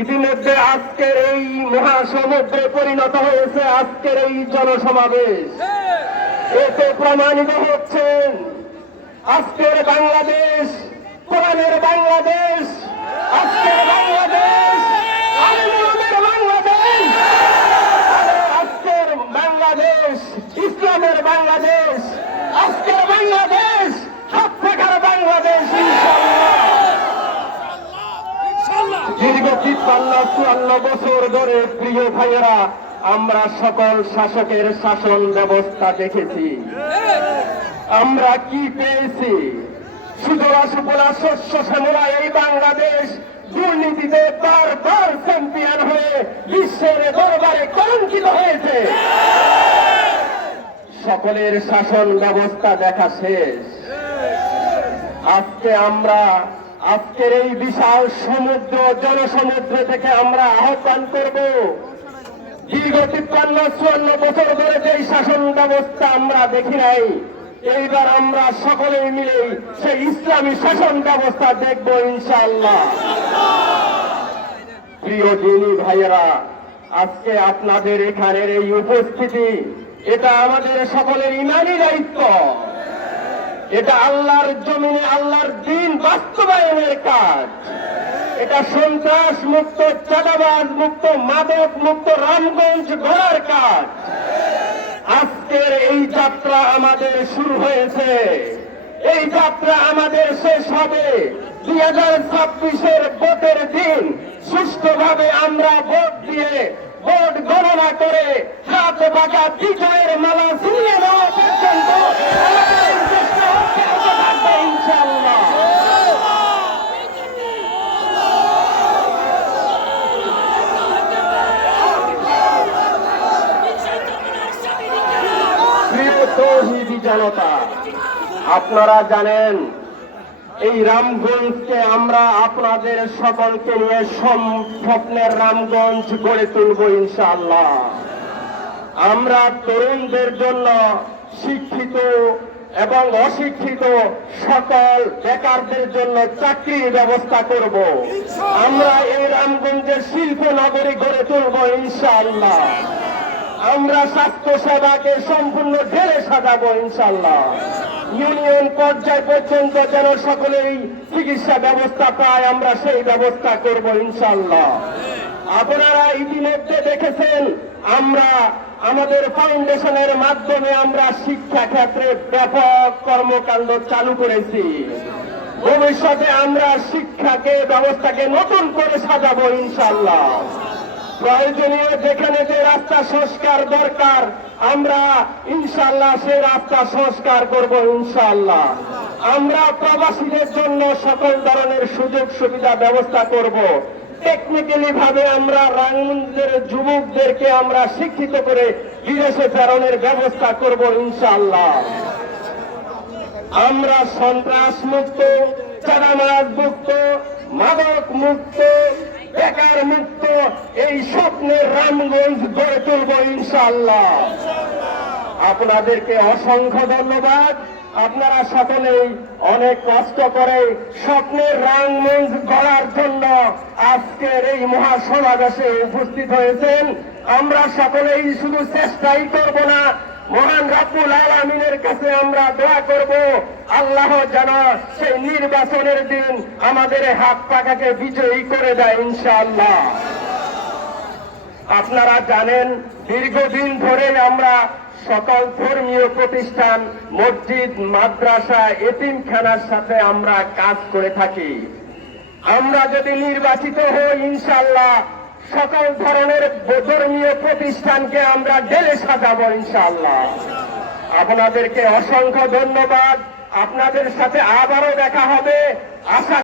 ইতিমধ্যে আজকের এই মহাসমুদ্রে পরিণত হয়েছে আজকের এই জনসমাবেশ। এতে প্রমাণিত হচ্ছেন আজকের বাংলাদেশ কোরআনের বাংলাদেশ, আজকের বাংলাদেশ আলেমের বাংলাদেশ, আজকের বাংলাদেশ ইসলামের বাংলাদেশ, আজকের বাংলাদেশ সব থাকার বাংলাদেশ ইনশাআল্লাহ। দীর্ঘ 53-54 বছর ধরে প্রিয় ভাইয়েরা আমরা সকল শাসকের শাসন ব্যবস্থা দেখেছি। আমরা কি পেয়েছি? সুজলা সুফলা শস্য শ্যামলা এই বাংলাদেশ দুর্নীতিতে বারবার চ্যাম্পিয়ন হয়ে বিশ্বের দরবারে কলঙ্কিত হয়েছে। সকলের শাসন ব্যবস্থা দেখা শেষ। আজকে আমরা আজকের এই বিশাল সমুদ্র জনসমুদ্র থেকে আমরা আহ্বান করব, দীর্ঘ 53-54 বছর ধরে যে শাসন ব্যবস্থা আমরা দেখি নাই, এইবার আমরা সকলে মিলে সেই ইসলামী শাসন ব্যবস্থা দেখব ইনশাআল্লাহ। প্রিয় দিনী ভাইয়েরা, আজকে আপনাদের এখানের এই উপস্থিতি এটা আমাদের সকলের ইমানি দায়িত্ব। এটা আল্লাহর জমিনে আল্লাহর দ্বীন বাস্তবায়নের কাজ। এটা সন্ত্রাস মুক্ত, চাঁদাবাজ মুক্ত, মাদক মুক্ত রামগঞ্জ গড়ার কাজ। আজকের এই যাত্রা আমাদের শুরু হয়েছে, এই যাত্রা আমাদের শেষ হবে 2026-এর ভোটের দিন। সুষ্ঠুভাবে আমরা ভোট দিয়ে ভোট গণনা করে হাত বাঁকা বিজয়ের মালা ছিনিয়ে নেওয়া পর্যন্ত ইনশাআল্লাহ। প্রিয় তৌহিদি জনতা, আপনারা জানেন এই রামগঞ্জকে আমরা আপনাদের সকলকে নিয়ে স্বপ্নের রামগঞ্জ গড়ে তুলব ইনশাআল্লাহ। আমরা তরুণদের জন্য শিক্ষিত এবং অশিক্ষিত সকল বেকারদের জন্য চাকরির ব্যবস্থা করব। আমরা এই রামগঞ্জের শিল্প নগরী গড়ে তুলব ইনশাআল্লাহ। আমরা স্বাস্থ্য সেবাকে সম্পূর্ণ ঢেলে সাজাবো ইনশাআল্লাহ। ইউনিয়ন পর্যায় পর্যন্ত যেন সকলেই চিকিৎসা ব্যবস্থা পায়, আমরা সেই ব্যবস্থা করব ইনশাআল্লাহ। আপনারা ইতিমধ্যে দেখেছেন আমরা আমাদের ফাউন্ডেশনের মাধ্যমে আমরা শিক্ষা ক্ষেত্রে ব্যাপক কর্মকাণ্ড চালু করেছি। ভবিষ্যতে আমরা শিক্ষাকে ব্যবস্থাকে নতুন করে সাজাবো ইনশাআল্লাহ। প্রয়োজনীয় যেখানে যে রাস্তা সংস্কার দরকার আমরা ইনশাআল্লাহ সেই রাস্তা সংস্কার করব ইনশাআল্লাহ। আমরা প্রবাসীদের জন্য সকল ধরনের সুযোগ সুবিধা ব্যবস্থা করব। টেকনিক্যালি ভাবে আমরা রামগঞ্জের যুবকদেরকে আমরা শিক্ষিত করে বিদেশে প্রেরণের ব্যবস্থা করব ইনশাআল্লাহ। আমরা সন্ত্রাস মুক্ত, চাঁদাবাজ মুক্ত, মাদক মুক্ত, বেকার মুক্ত এই স্বপ্নের রামগঞ্জ গড়ে তুলব ইনশাআল্লাহ। আপনাদেরকে অসংখ্য ধন্যবাদ। আপনারা সকলেই অনেক কষ্ট করে স্বপ্নের রামগঞ্জ গড়ার জন্য আজকের এই মহাসমাবেশে উপস্থিত হয়েছেন। আমরা সকলেই শুধু চেষ্টাই করব না, মহান রাব্বুল আলামিনের কাছে আমরা দোয়া করব আল্লাহ যেন সেই নির্বাচনের দিন আমাদের হাত পাকাকে বিজয়ী করে দেয় ইনশাআল্লাহ। আপনারা জানেন দীর্ঘদিন ধরে আমরা সকল ধর্মীয় প্রতিষ্ঠান, মসজিদ, মাদ্রাসা, এতিমখানার সাথে আমরা কাজ করে থাকি। আমরা যদি নির্বাচিত হই ইনশাআল্লাহ সকল ধরনের ধর্মীয় প্রতিষ্ঠানকে আমরা ঢেলে সাজাবো ইনশাআল্লাহ। আপনাদেরকে অসংখ্য ধন্যবাদ। আপনাদের সাথে আবারও দেখা হবে আশা